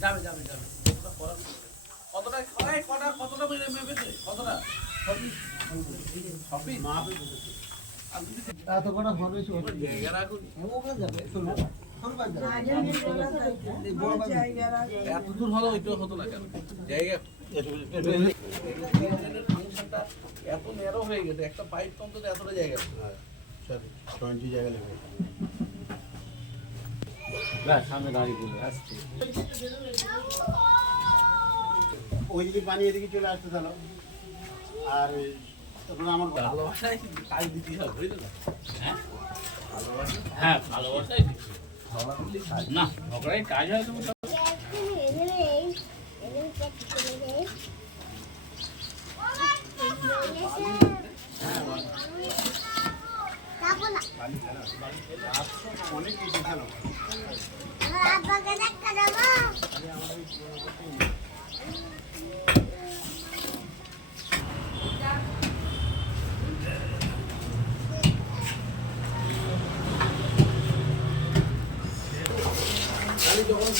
যাবে যাবে যাবে কতটা কতটা মেপেছে কতটা সবই এত কটা হবে জায়গা রাখুন এত দূর হলো ওইটা হতো না কেন জায়গা ফাংশনটা এত ন্যারো হয়ে গেছে একটা পাইপ তো অন্তত এতটা জায়গা স্যার 20 জায়গা লেগে সামনে দাঁড়িয়ে বলে আসছে ওই দিকে পানি এদিকে চলে আসতে তাহলে আর তখন আমার ভালোবাসায় কাজ দিতে হবে বুঝলে হ্যাঁ ভালোবাসা হ্যাঁ ভালোবাসাই না ঝগড়াই কাজ হয় তুমি অনেক কিছু খেলো যখন